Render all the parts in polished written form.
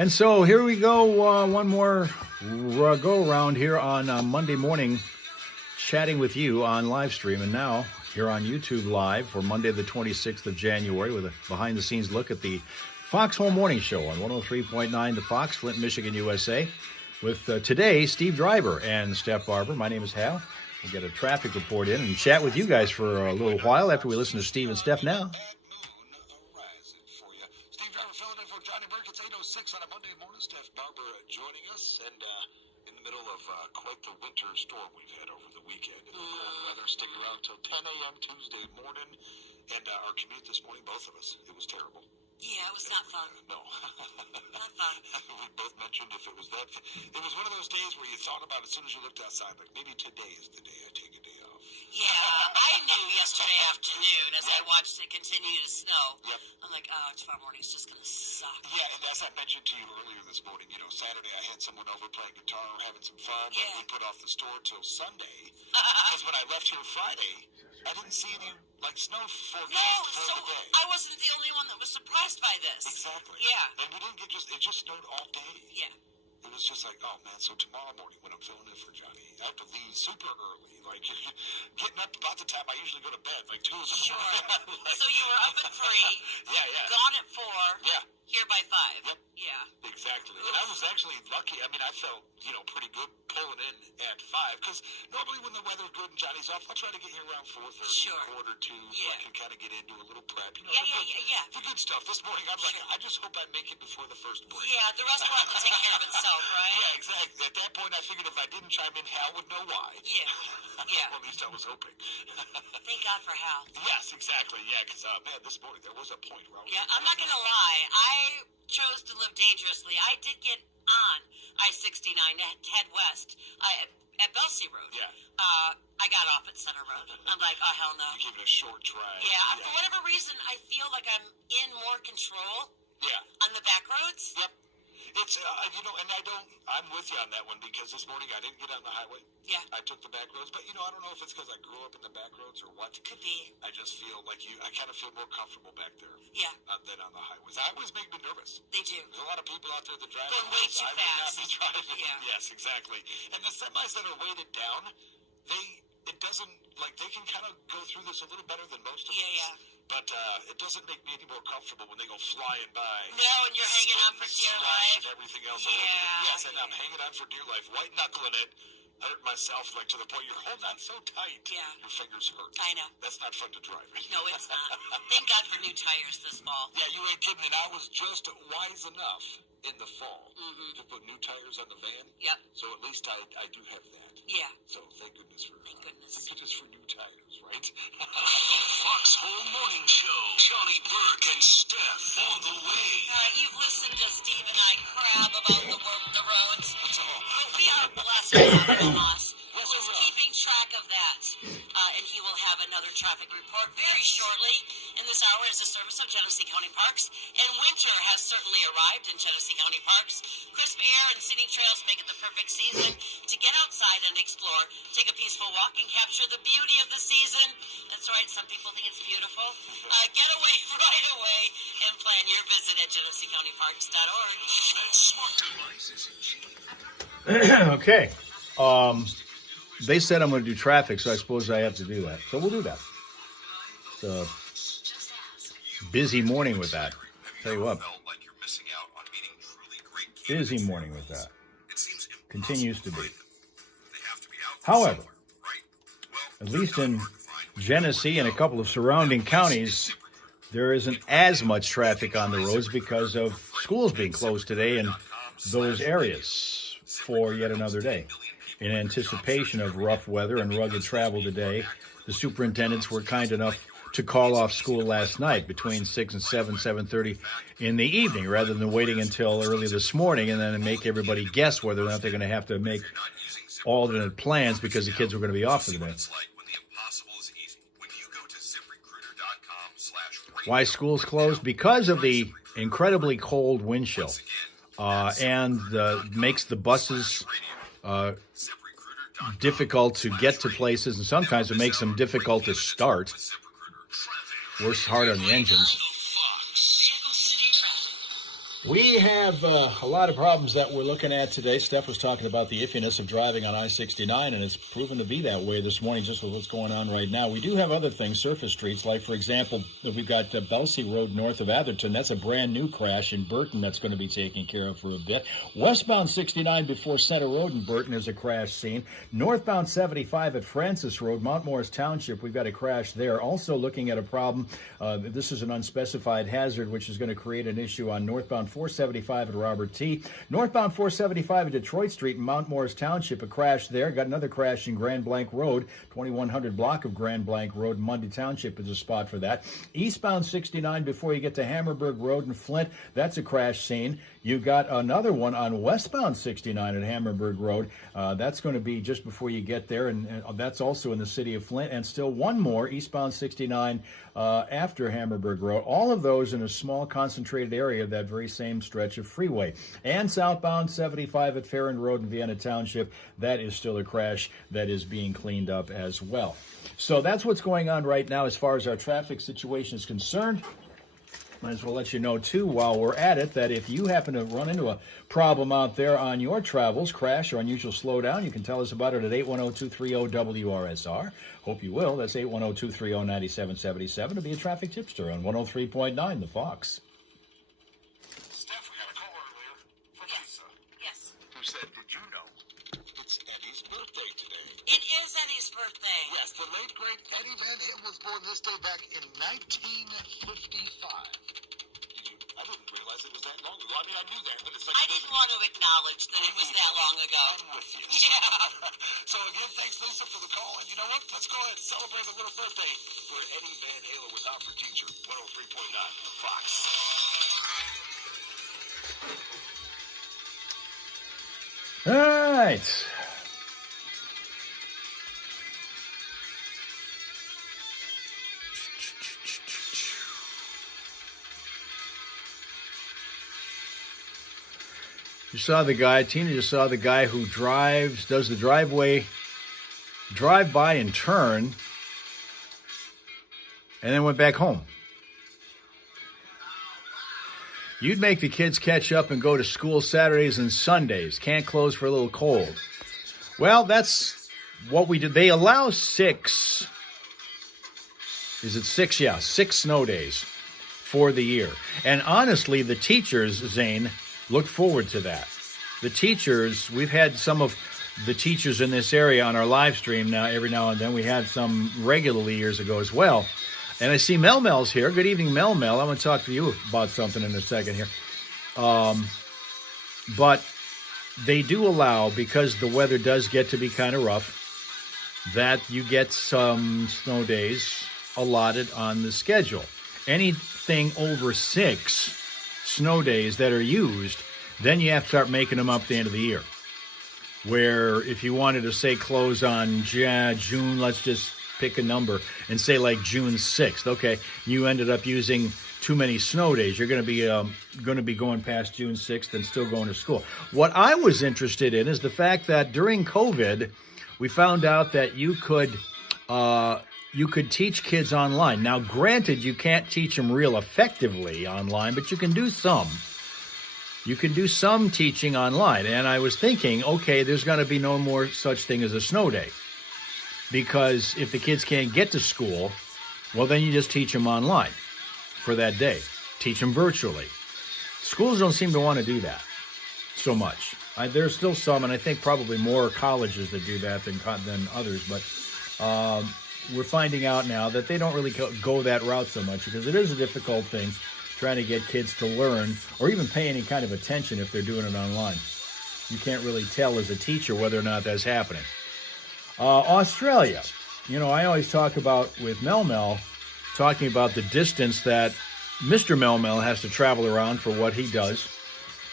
And so here we go, one more go around here on Monday morning, chatting with you on live stream. And now here on YouTube Live for Monday, the 26th of January, with a behind-the-scenes look at the Fox Home Morning Show on 103.9 The Fox, Flint, Michigan, USA. With today, Steve Driver and Steph Barber. My name is Hal. We'll get a traffic report in and chat with you guys for a little while after we listen to Steve and Steph now. On a Monday morning, Steph Barber joining us, and in the middle of quite the winter storm we've had over the weekend. And the cold weather stick around till 10 a.m. Tuesday morning, and our commute this morning, both of us, it was terrible. Yeah, it was not fun. No. Not fun. We both mentioned if it was that, it was one of those days where you thought about it as soon as you looked outside, like maybe today is the day I take a day off. Yeah, I knew yesterday afternoon as I watched it continue to snow. Yep. I'm like, oh, tomorrow morning's just going to suck. Yeah, and as I mentioned to you earlier this morning, Saturday I had someone over playing guitar, having some fun. Yeah. We put off the store till Sunday, because when I left here Friday, I didn't see any, snow forecast for the day. I wasn't the only one that was surprised by this. Exactly. Yeah. And we didn't get it just snowed all day. Yeah. It was just like, oh man, so tomorrow morning when I'm filling in for Johnny, I have to leave super early, getting up about the time I usually go to bed, 2 in the morning. Sure. So you were up at 3, yeah. gone at 4, yeah. here by 5. Yep. Yeah. Exactly. And I was actually lucky. I mean, I felt, pretty good pulling in at 5, because normally when the weather's good and Johnny's off, I'll try to get here around 4:30, sure. quarter 2, so I can kind of get into a little prep. Yeah. The good stuff. This morning, I'm like, I just hope I make it before the first break. Yeah, the rest will have to take care of itself, right? Yeah, exactly. At that point, I figured if I didn't chime in, Hal would know why. Yeah. Well, at least I was hoping. Thank God for Hal. Yes, exactly. Yeah, because, man, this morning there was a point where I was I'm not going to lie. I chose to live dangerously. I did get on I-69 to head west at Belsey Road. Yeah. I got off at Center Road. I'm like, oh, hell no. You give it a short drive. Yeah, for whatever reason, I feel like I'm in more control on the back roads. Yep. It's, and I'm with you on that one, because this morning I didn't get on the highway. Yeah. I took the back roads, but, I don't know if it's because I grew up in the back roads or what. Could be. I just feel like I kind of feel more comfortable back there. Yeah. Than on the highways. Highways make me nervous. They do. There's a lot of people out there that drive. Going way too fast. I would not be driving. Yeah. Yes, exactly. And the semis that are weighted down, it doesn't, they can kind of go through this a little better than most of us. Yeah. But it doesn't make me any more comfortable when they go flying by. No, and you're hanging on for dear life. And everything else. Yeah. Yes, and I'm hanging on for dear life, white knuckling it, hurt myself to the point you're holding on so tight. Yeah. Your fingers hurt. I know. That's not fun to drive. No, it's not. Thank God for new tires this fall. Yeah, you ain't kidding. And I was just wise enough in the fall to put new tires on the van. Yep. So at least I do have that. Yeah. So thank goodness for new tires, right? The Fox Home Morning Show. Johnny Burke and Steph on the way. You've listened to Steve and I crab about the roads. We are blessed with Hal Maas, who is keeping track of that. And he will have another traffic report very shortly. In this hour is a service of Genesee County Parks. And winter has certainly arrived in Genesee County Parks. Crisp air and scenic trails make it the perfect season to get outside and explore. Take a peaceful walk and capture the beauty of the season. That's right, some people think it's beautiful. Get away right away and plan your visit at GeneseeCountyParks.org. Smart devices. Okay. They said I'm going to do traffic, so I suppose I have to do that. So we'll do that. It's a busy morning with that. Tell you what. Busy morning with that. Continues to be. However, at least in Genesee and a couple of surrounding counties, there isn't as much traffic on the roads because of schools being closed today in those areas for yet another day. In anticipation of rough weather and rugged travel today, the superintendents were kind enough to call off school last night between 6 and 7:30 in the evening, rather than waiting until early this morning and then make everybody guess whether or not they're going to have to make alternate plans because the kids were going to be off for the day. Why schools closed? Because of the incredibly cold wind chill, and makes the buses difficult to get to places, and sometimes it makes them difficult to start. Works hard on the engines. We have a lot of problems that we're looking at today. Steph was talking about the iffiness of driving on I-69, and it's proven to be that way this morning just with what's going on right now. We do have other things, surface streets, like, for example, we've got Belsey Road north of Atherton. That's a brand-new crash in Burton that's going to be taken care of for a bit. Westbound 69 before Center Road in Burton is a crash scene. Northbound 75 at Francis Road, Mount Morris Township, we've got a crash there. Also looking at a problem, this is an unspecified hazard, which is going to create an issue on northbound 475 at Robert T. Northbound 475 at Detroit Street in Mount Morris Township, a crash there. Got another crash in Grand Blanc Road, 2100 block of Grand Blanc Road. Mundy Township is a spot for that. Eastbound 69 before you get to Hammerburg Road in Flint, that's a crash scene. You got another one on westbound 69 at Hammerburg Road. That's going to be just before you get there, and that's also in the city of Flint. And still one more, eastbound 69 after Hammerburg Road. All of those in a small concentrated area of that very same stretch of freeway. And southbound 75 at Farron Road in Vienna Township, that is still a crash that is being cleaned up as well. So that's what's going on right now as far as our traffic situation is concerned. Might as well let you know, too, while we're at it, that if you happen to run into a problem out there on your travels, crash or unusual slowdown, you can tell us about it at 810-230-WRSR. Hope you will. That's 810-230-9777 to be a traffic tipster on 103.9 The Fox. Steph, we got a call earlier from Lisa. Yes. Who said, did you know it's Eddie's birthday today? It is Eddie's birthday. Yes, the late, great Eddie Van Halen was born this day back in 1955. I didn't realize it was that long ago. I mean, I knew that, but it's like... I didn't want to acknowledge that it was that long ago. I'm with you. Yeah. So again, thanks, Lisa, for the call. And you know what? Let's go ahead and celebrate the little birthday for Eddie Van Halen with Out for Teacher, 103.9 The Fox. All right. You saw the guy, Tina just saw the guy who does the drive by and turn, and then went back home. You'd make the kids catch up and go to school Saturdays and Sundays. Can't close for a little cold. Well, that's what we did. They allow 6. Is it 6? Yeah, 6 snow days for the year. And honestly, the teachers, Zane, look forward to that. The teachers, we've had some of the teachers in this area on our live stream now, every now and then. We had some regularly years ago as well. And I see Mel Mel's here. Good evening, Mel Mel. I want to talk to you about something in a second here. But they do allow, because the weather does get to be kind of rough, that you get some snow days allotted on the schedule. Anything over 6 snow days that are used, then you have to start making them up at the end of the year. Where if you wanted to say close on June, let's just pick a number and say like June 6th. Okay, you ended up using too many snow days. You're going to be going past June 6th and still going to school. What I was interested in is the fact that during COVID, we found out that you could teach kids online. Now, granted, you can't teach them real effectively online, but you can do some. You can do some teaching online. And I was thinking, okay, there's going to be no more such thing as a snow day. Because if the kids can't get to school, well, then you just teach them online for that day. Teach them virtually. Schools don't seem to want to do that so much. There's still some, and I think probably more colleges that do that than others. But we're finding out now that they don't really go that route so much, because it is a difficult thing trying to get kids to learn or even pay any kind of attention if they're doing it online. You can't really tell as a teacher whether or not that's happening. Australia. You know, I always talk about, with Mel Mel, talking about the distance that Mr. Mel Mel has to travel around for what he does.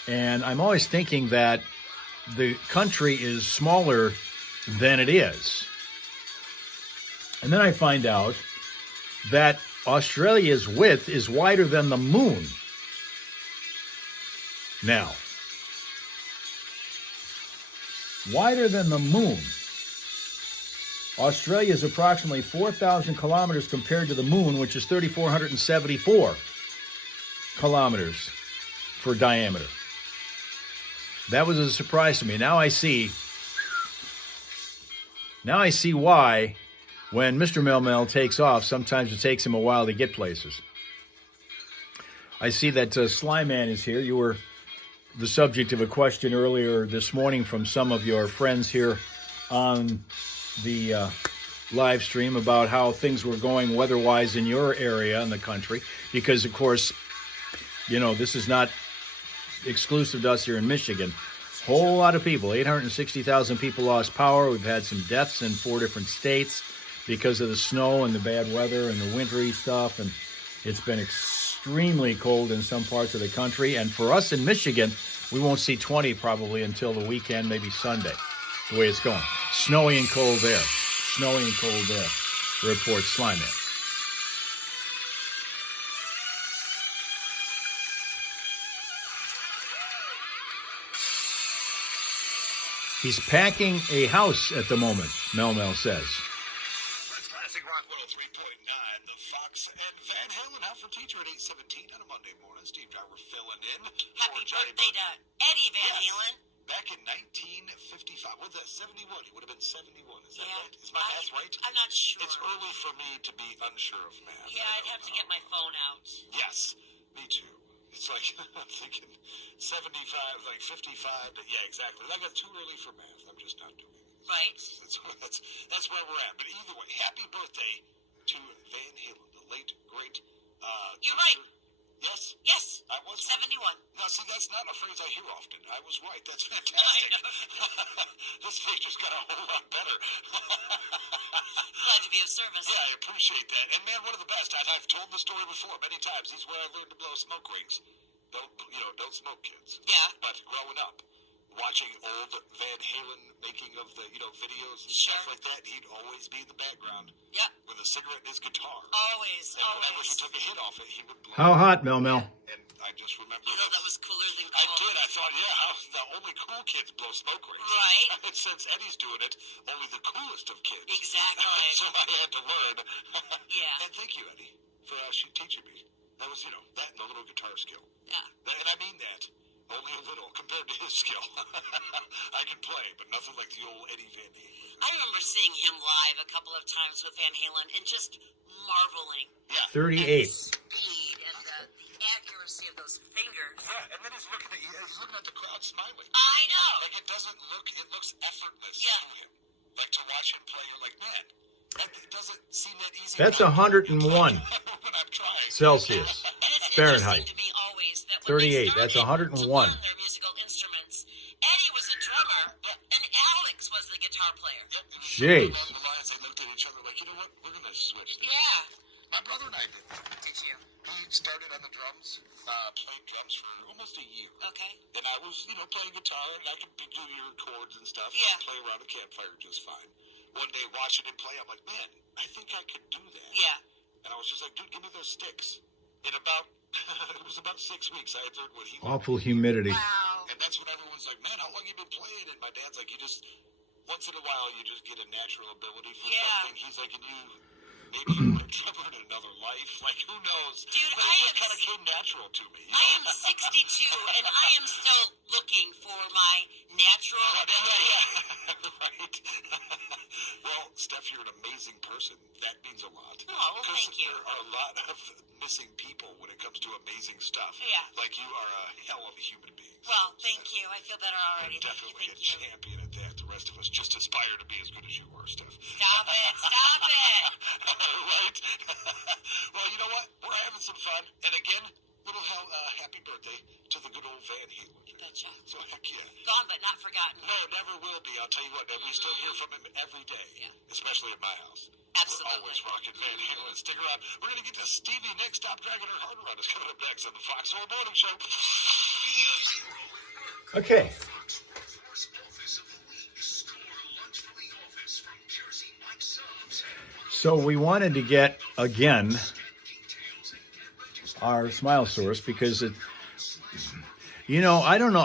And I'm always thinking that the country is smaller than it is. And then I find out that Australia's width is wider than the moon. Now, wider than the moon. Australia is approximately 4,000 kilometers compared to the moon, which is 3,474 kilometers. for diameter. That was a surprise to me. Now I see why when Mr. Mel takes off, sometimes it takes him a while to get places. I see that Sly Man is here. You were the subject of a question earlier this morning from some of your friends here on the live stream about how things were going weather-wise in your area in the country. Because, of course, you know, this is not exclusive to us here in Michigan. Whole lot of people, 860,000 people lost power. We've had some deaths in 4 different states because of the snow and the bad weather and the wintry stuff. And it's been extremely cold in some parts of the country. And for us in Michigan, we won't see 20 probably until the weekend, maybe Sunday, the way it's going. Snowy and cold there. Snowy and cold there, reports Sly Man. He's packing a house at the moment, Mel says. That's Classic Rock 103.9. The Fox and Van Halen out for teacher at 8:17 on a Monday morning. Steve Driver filling in. Happy birthday to Eddie Van Halen. Back in 1955. What was that, 71? He would have been 71. Is that Yeah. right? Is my math right? I'm not sure. It's early for me to be unsure of math. Yeah, I'd have to get my phone out. Yes, me too. It's like, I'm thinking 75, like 55. Yeah, exactly. I got too early for math. I'm just not doing it. Right. That's where we're at. But either way, happy birthday to Van Halen, the late, great... You're right. Yes? Yes. I was 71. Now, see, that's not a phrase I hear often. I was right. That's fantastic. This phrase just got a whole lot better. Glad to be of service. Yeah, I appreciate that. And, man, one of the best. I've told the story before many times. This is where I learned to blow smoke rings. Don't smoke, kids. Yeah. But growing up, watching old Van Halen making of the, videos and Sure. stuff like that, he'd always be in the background Yep. with a cigarette and his guitar. Always. And whenever he took a hit off it, he would blow. How hot, Mel? And I just remember You thought that was cooler than cool. I did. I thought, the only cool kids blow smoke rings. Right. And since Eddie's doing it, only the coolest of kids. Exactly. So I had to learn. Yeah. And thank you, Eddie, for teaching me. That was, that and a little guitar skill. Yeah. And I mean that. Only a little compared to his skill. I can play, but nothing like the old Eddie Van Halen. I remember seeing him live a couple of times with Van Halen and just marveling. Yeah. 38. At the speed and the accuracy of those fingers. Yeah, and then he's looking at the crowd smiling. I know. Like it looks effortless Yeah. to him. Like to watch him play, you're like, man, it doesn't seem that easy. That's 101 when I'm trying. Celsius. And it's Fahrenheit. interesting to me always that when 38, they that's started 101. to learn their musical instruments, Eddie was a drummer and Alex was the guitar player. Jeez. Along the lines, they looked at each other like, you know what? We're going to switch this. Yeah. My brother and I did. Did you? He started on the drums, played drums for almost a year. Okay. And I was, playing guitar, and I could do your chords and stuff. Yeah. And play around the campfire just fine. One day, watching him play, I'm like, man, I think I could do that. Yeah. And I was just like, dude, give me those sticks. In about, it was about 6 weeks, I had learned what he Awful humidity. Wow. And that's when everyone's like, man, how long you been playing? And my dad's like, once in a while, you just get a natural ability for something. He's like, maybe you would have drummer in another life. Like, who knows? Dude, but it just kind of came natural to me. I am 62, and I am still looking for my natural ability. Right. Well, Steph, you're an amazing person. That means a lot. Oh, well, thank you. There are a lot of missing people when it comes to amazing stuff. Yeah. Like, you are a hell of a human being. Well, thank you. I feel better already. Definitely Thank a you. champion at that. The rest of us just aspire to be as good as you were, Steph. Stop it. Stop it. Right? Well, you know what? We're having some fun. And again, little happy birthday to the good old Van Halen. Betcha. So heck yeah. Gone but not forgotten. No, it never will be. I'll tell you what, we still hear from him every day, especially at my house. Absolutely. We're always rocking Van Halen. Stick around. We're going to get to Stevie Nicks. Stop dragging her heart around. It's coming up next on the Foxhole Morning Show. Okay. So we wanted to get, again, our smile source because I don't know.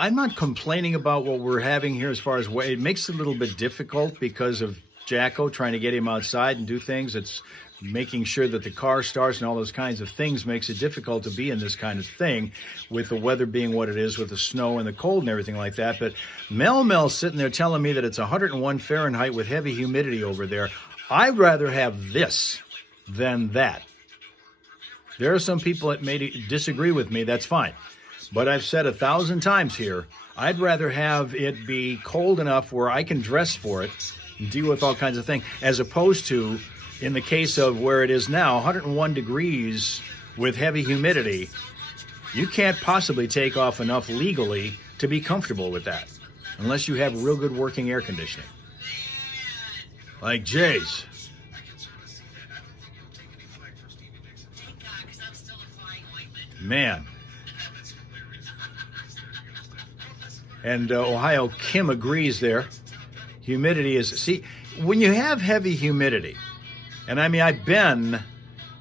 I'm not complaining about what we're having here as far as it makes it a little bit difficult because of Jacko trying to get him outside and do things. It's making sure that the car starts and all those kinds of things makes it difficult to be in this kind of thing with the weather being what it is, with the snow and the cold and everything like that. But Mel's sitting there telling me that it's 101 Fahrenheit with heavy humidity over there. I'd rather have this than that. There are some people that may disagree with me. That's fine. But I've said 1,000 times here, I'd rather have it be cold enough where I can dress for it and deal with all kinds of things, as opposed to, in the case of where it is now, 101 degrees with heavy humidity. You can't possibly take off enough legally to be comfortable with that, unless you have real good working air conditioning. Like Jay's. Man. And Ohio Kim agrees there. Humidity is, see, when you have heavy humidity, and I mean, I've been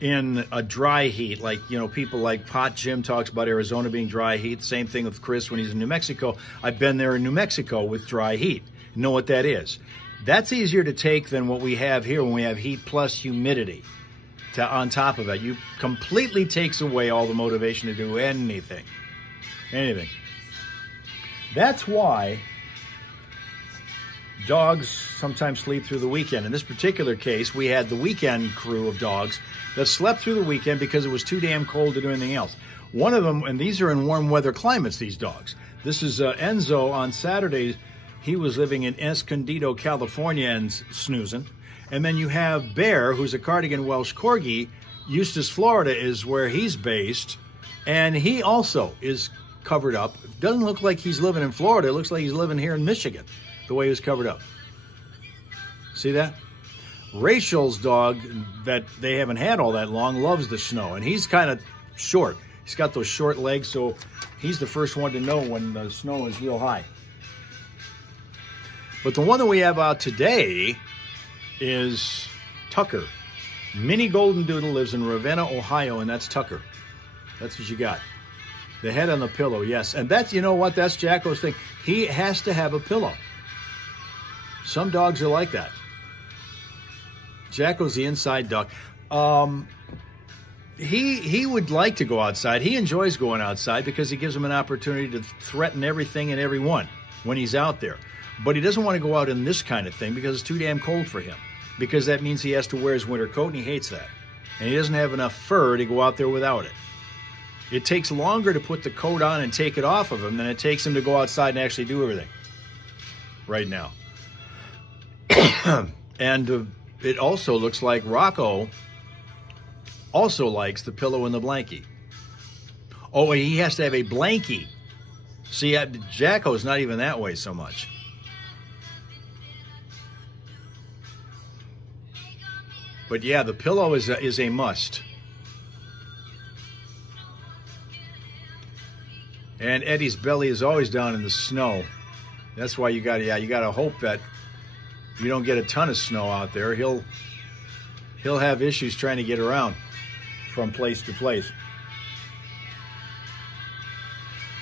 in a dry heat, like, you know, people like Pot Jim talks about Arizona being dry heat. Same thing with Chris when he's in New Mexico. I've been there in New Mexico with dry heat. You know what that is. That's easier to take than what we have here when we have heat plus humidity on top of it. You completely takes away all the motivation to do anything. Anything. That's why dogs sometimes sleep through the weekend. In this particular case, we had the weekend crew of dogs that slept through the weekend because it was too damn cold to do anything else. One of them, and these are in warm weather climates, these dogs. This is Enzo on Saturday. He was living in Escondido, California, and snoozing. And then you have Bear, who's a Cardigan Welsh Corgi. Eustis, Florida is where he's based. And he also is covered up. It doesn't look like he's living in Florida. It looks like he's living here in Michigan, the way he was covered up. See that? Rachel's dog, that they haven't had all that long, loves the snow. And he's kind of short. He's got those short legs, so he's the first one to know when the snow is real high. But the one that we have out today is Tucker. Mini Golden Doodle lives in Ravenna, Ohio, and that's Tucker. That's what you got. The head on the pillow, yes. And that's, you know what, that's Jacko's thing. He has to have a pillow. Some dogs are like that. Jacko's the inside dog. He would like to go outside. He enjoys going outside because it gives him an opportunity to threaten everything and everyone when he's out there. But he doesn't want to go out in this kind of thing because it's too damn cold for him. Because that means he has to wear his winter coat, and he hates that. And he doesn't have enough fur to go out there without it. It takes longer to put the coat on and take it off of him than it takes him to go outside and actually do everything right now. And it also looks like Rocco also likes the pillow and the blankie. Oh, and he has to have a blankie. See, Jacko's not even that way so much. But yeah, the pillow is a must. And Eddie's belly is always down in the snow. That's why you got to hope that you don't get a ton of snow out there. He'll have issues trying to get around from place to place.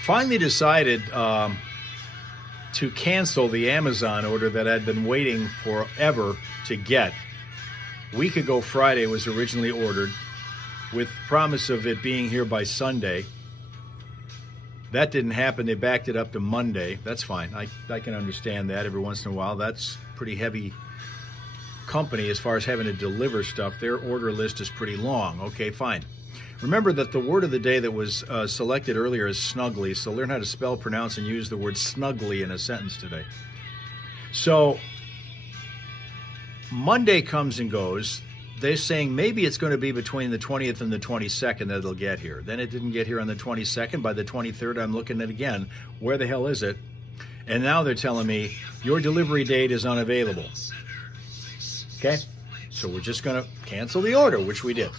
Finally decided to cancel the Amazon order that I'd been waiting forever to get. A week ago Friday it was originally ordered with promise of it being here by Sunday. That didn't happen. They backed it up to Monday. That's fine. I can understand that every once in a while. That's pretty heavy company as far as having to deliver stuff. Their order list is pretty long. Okay, fine. Remember that the word of the day that was selected earlier is snuggly, so learn how to spell, pronounce, and use the word snuggly in a sentence today. So Monday comes and goes. They're saying maybe it's going to be between the 20th and the 22nd that it'll get here. Then it didn't get here on the 22nd. By the 23rd, I'm looking at it again. Where the hell is it? And now they're telling me your delivery date is unavailable. Okay? So we're just going to cancel the order, which we did.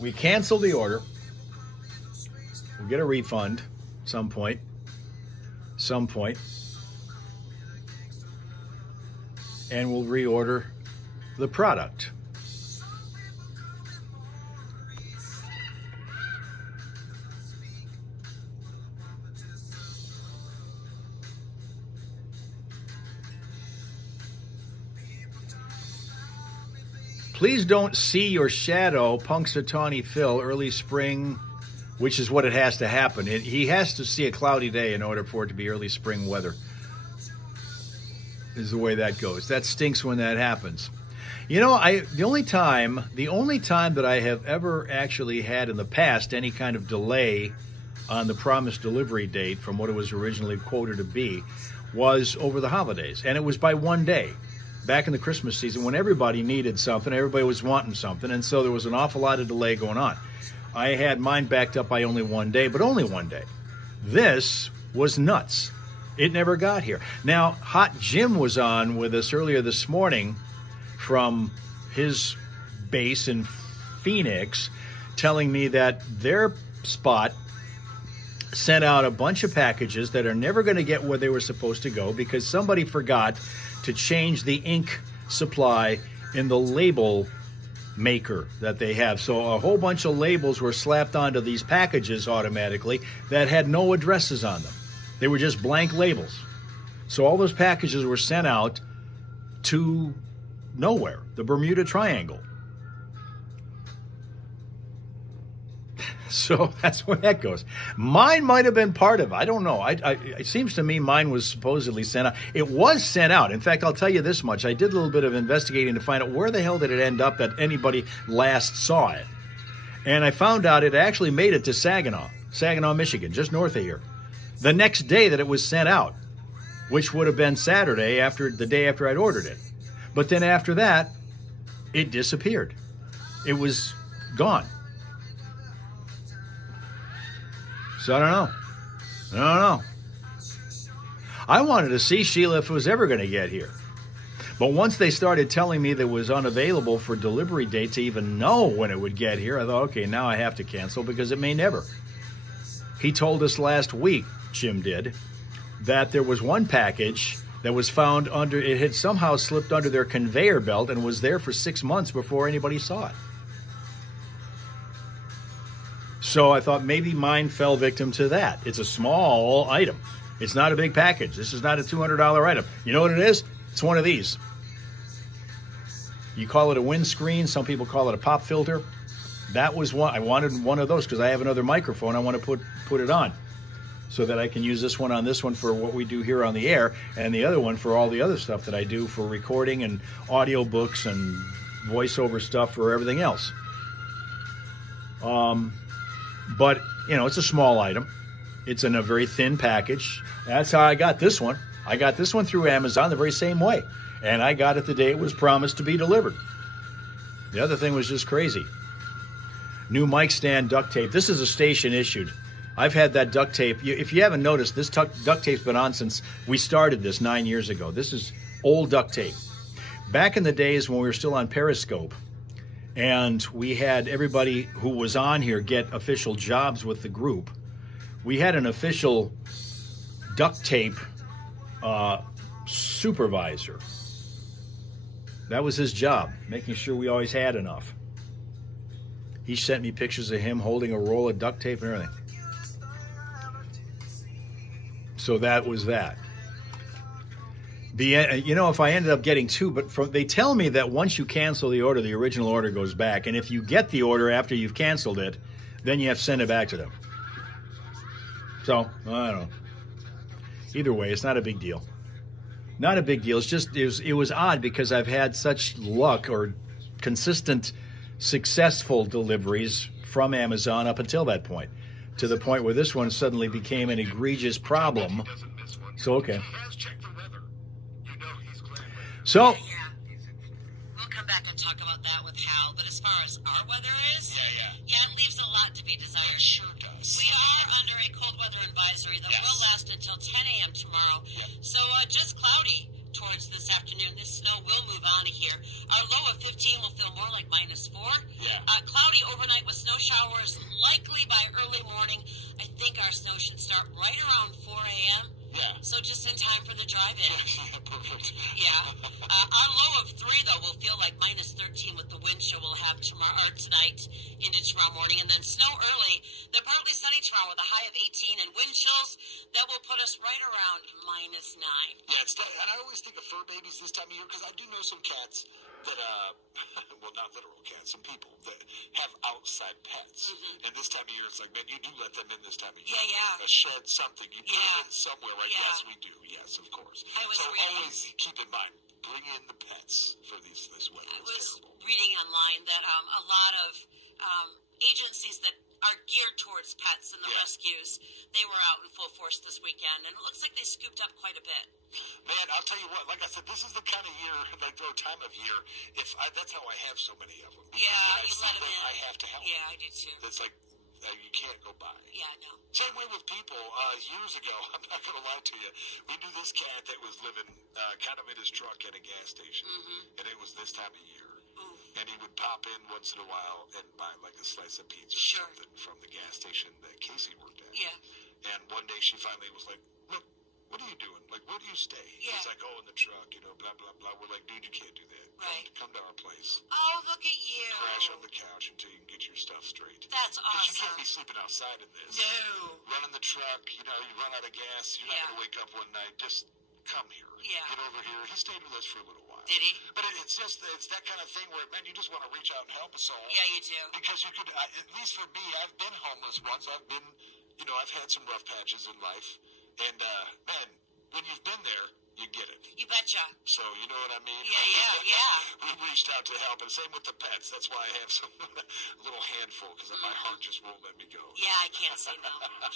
We canceled the order. We'll get a refund some point. And we'll reorder the product. Please don't see your shadow, Punxsutawney Phil, early spring, which is what it has to happen. He has to see a cloudy day in order for it to be early spring weather. Is the way that goes. That stinks when that happens. You know, the only time that I have ever actually had in the past any kind of delay on the promised delivery date from what it was originally quoted to be was over the holidays. And it was by one day. Back in the Christmas season when everybody needed something, everybody was wanting something, and so there was an awful lot of delay going on. I had mine backed up by only one day, but only one day. This was nuts. It never got here. Now, Hot Jim was on with us earlier this morning from his base in Phoenix, telling me that their spot sent out a bunch of packages that are never going to get where they were supposed to go because somebody forgot to change the ink supply in the label maker that they have. So a whole bunch of labels were slapped onto these packages automatically that had no addresses on them. They were just blank labels. So all those packages were sent out to nowhere, the Bermuda Triangle. So that's where that goes. Mine might have been part of it. I don't know. It seems to me mine was supposedly sent out. It was sent out. In fact, I'll tell you this much. I did a little bit of investigating to find out where the hell did it end up that anybody last saw it. And I found out it actually made it to Saginaw, Michigan, just north of here. The next day that it was sent out, which would have been Saturday, the day after I'd ordered it. But then after that, it disappeared. It was gone. So I don't know. I wanted to see, Sheila, if it was ever going to get here. But once they started telling me that it was unavailable for delivery date to even know when it would get here, I thought, okay, now I have to cancel because it may never. He told us last week, Jim did, that there was one package that was found it had somehow slipped under their conveyor belt and was there for 6 months before anybody saw it. So I thought maybe mine fell victim to that. It's a small item. It's not a big package. This is not a $200 item. You know what it is? It's one of these. You call it a windscreen. Some people call it a pop filter. That was one. I wanted one of those because I have another microphone I want to put it on so that I can use this one on this one for what we do here on the air and the other one for all the other stuff that I do for recording and audio books and voiceover stuff for everything else. But, you know, it's a small item. It's in a very thin package. That's how I got this one. I got this one through Amazon the very same way. And I got it the day it was promised to be delivered. The other thing was just crazy. New mic stand duct tape. This is a station issued. I've had that duct tape. If you haven't noticed, this duct tape's been on since we started this 9 years ago. This is old duct tape. Back in the days when we were still on Periscope, and we had everybody who was on here get official jobs with the group, we had an official duct tape supervisor. That was his job, making sure we always had enough. He sent me pictures of him holding a roll of duct tape and everything. So that was that. If I ended up getting two, but they tell me that once you cancel the order, the original order goes back. And if you get the order after you've canceled it, then you have to send it back to them. So, I don't know. Either way, it's not a big deal. Not a big deal. It's just, it was odd because I've had such luck or consistent, successful deliveries from Amazon up until that point. To the point where this one suddenly became an egregious problem. So, okay. So, we'll come back and talk about that with Hal. But as far as our weather is, yeah, it leaves a lot to be desired. It sure does. We are under a cold weather advisory that will last until 10 a.m. tomorrow. Yep. So just cloudy towards this afternoon. This snow will move on here. Our low of 15 will feel more like -4. Yeah. Cloudy overnight with snow showers likely by early morning. I think our snow should start right around 4 a.m. Yeah. So just in time for the drive-in. Perfect. Yeah. Our low of 3, though, will feel like -13 with the wind chill we'll have tonight into tomorrow morning. And then snow early. They're partly sunny tomorrow with a high of 18 and wind chills. That will put us right around -9. Yeah, and I always think of fur babies this time of year because I do know some cats that, well, not literal cats, some people that have outside pets. And this time of year, it's like, man, you do let them in this time of year. Yeah. A shed, something. You put them in somewhere, right? Yeah. Yes, we do. Yes, of course. So always keep in mind, bring in the pets for this weather. I was reading online that a lot of agencies that are geared towards pets and the rescues, they were out in full force this weekend, and it looks like they scooped up quite a bit. Man, I'll tell you what, like I said, this is the kind of year, like, or time of year, that's how I have so many of them. Yeah, you let them in. I have to help. Yeah, I do too. It's like, you can't go by. Yeah, no. Same way with people. Years ago, I'm not going to lie to you, we knew this cat that was living kind of in his truck at a gas station, and it was this time of year. And he would pop in once in a while and buy like a slice of pizza or something from the gas station that Casey worked at. Yeah. And one day she finally was like, look, what are you doing? Like, where do you stay? Yeah. He's like, oh, in the truck, blah, blah, blah. We're like, dude, you can't do that. Right. Come to our place. Oh, look at you. Crash on the couch until you can get your stuff straight. That's awesome. Because you can't be sleeping outside in this. No. Running the truck, you run out of gas. You're not going to wake up one night. Just come here. Yeah. Get over here. He stayed with us for a little while. Did he? But it's that kind of thing where, man, you just want to reach out and help us all. Yeah, you do. Because you could, at least for me, I've been homeless once. I've been, I've had some rough patches in life. And, man, when you've been there, you get it. You betcha. So, you know what I mean? Yeah. We reached out to help, and same with the pets. That's why I have some little handful, because my heart just won't let me go. Yeah, I can't say no. And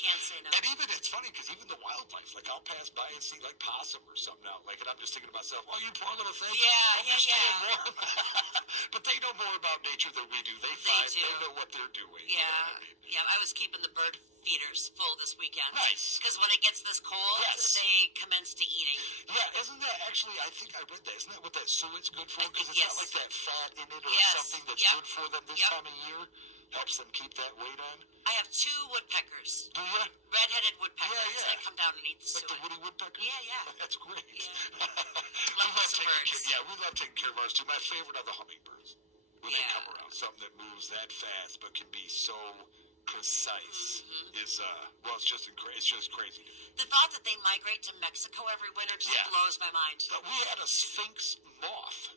even, it's funny, because even the wildlife, like, I'll pass by and see, like, possum or something out, like, and I'm just thinking to myself, oh, you poor little thing. Yeah. Warm. But they know more about nature than we do. They know what they're doing. Yeah. You know what I mean? Yeah, I was keeping the bird feeders full this weekend. Nice. Because when it gets this cold, they commence to eating. Yeah, isn't that actually, I think I read that. Isn't that what that suet's good for? Because it's got like that fat in it or something that's good for them this time of year. Helps them keep that weight on. I have 2 woodpeckers. Do you? Red-headed woodpeckers that come down and eat the suet. Like the woody woodpeckers? Yeah. That's great. Yeah. We love taking care of ours too. My favorite are the hummingbirds. When they come around, something that moves that fast but can be so precise is it's just crazy. The thought that they migrate to Mexico every winter just blows my mind. But we had a sphinx moth,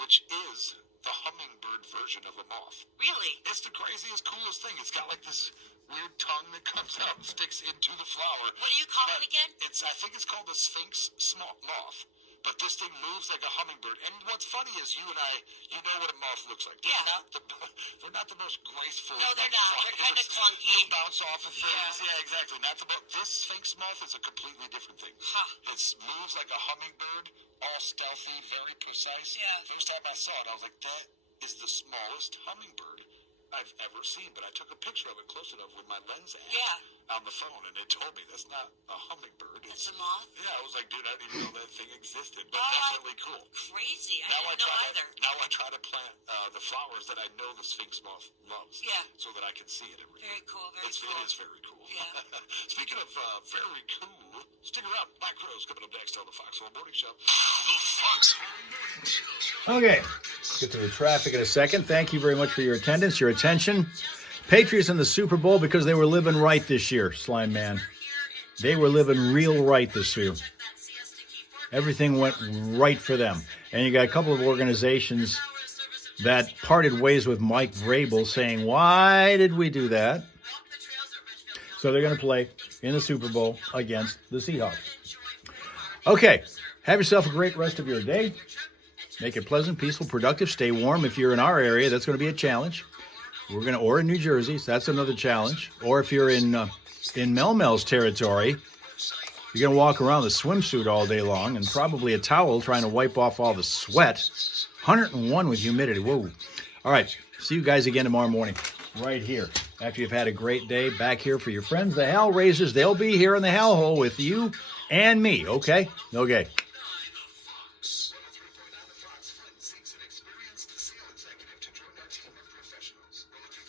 which is the hummingbird version of a moth. Really? It's the craziest, coolest thing. It's got like this weird tongue that comes out and sticks into the flower. What do you call it again? I think it's called the sphinx moth. But this thing moves like a hummingbird. And what's funny is you and I, you know what a moth looks like. They're not the most graceful. No, they're not. They're kind of clunky. They bounce off of things. Yeah, exactly. This sphinx moth is a completely different thing. It moves like a hummingbird, all stealthy, very precise. Yeah. First time I saw it, I was like, that is the smallest hummingbird I've ever seen. But I took a picture of it close enough with my lens on the phone, and it told me that's not a hummingbird. It's a moth? Yeah, I was like, dude, I didn't even know that thing existed. But definitely cool. Crazy. I didn't know either. Now I try to plant the flowers that I know the sphinx moth loves. Yeah. So that I can see it every Very cool. It is very cool. Yeah. Speaking of very cool, stick around. Black Crow's coming up next on the Foxhole Morning Show. The Foxhole Morning Show. Okay, let's get to the traffic in a second. Thank you very much for your attendance, your attention. Patriots in the Super Bowl because they were living right this year, Slime Man. They were living real right this year. Everything went right for them. And you got a couple of organizations that parted ways with Mike Vrabel saying, why did we do that? So they're going to play in the Super Bowl against the Seahawks. Okay, have yourself a great rest of your day. Make it pleasant, peaceful, productive. Stay warm. If you're in our area, that's going to be a challenge. Or in New Jersey, so that's another challenge. Or if you're in Mel Mel's territory, you're going to walk around with a swimsuit all day long and probably a towel trying to wipe off all the sweat. 101 with humidity. Whoa. All right. See you guys again tomorrow morning right here. After you've had a great day, back here for your friends, the Hal Raisers. They'll be here in the Hal Hole with you and me, okay? Okay.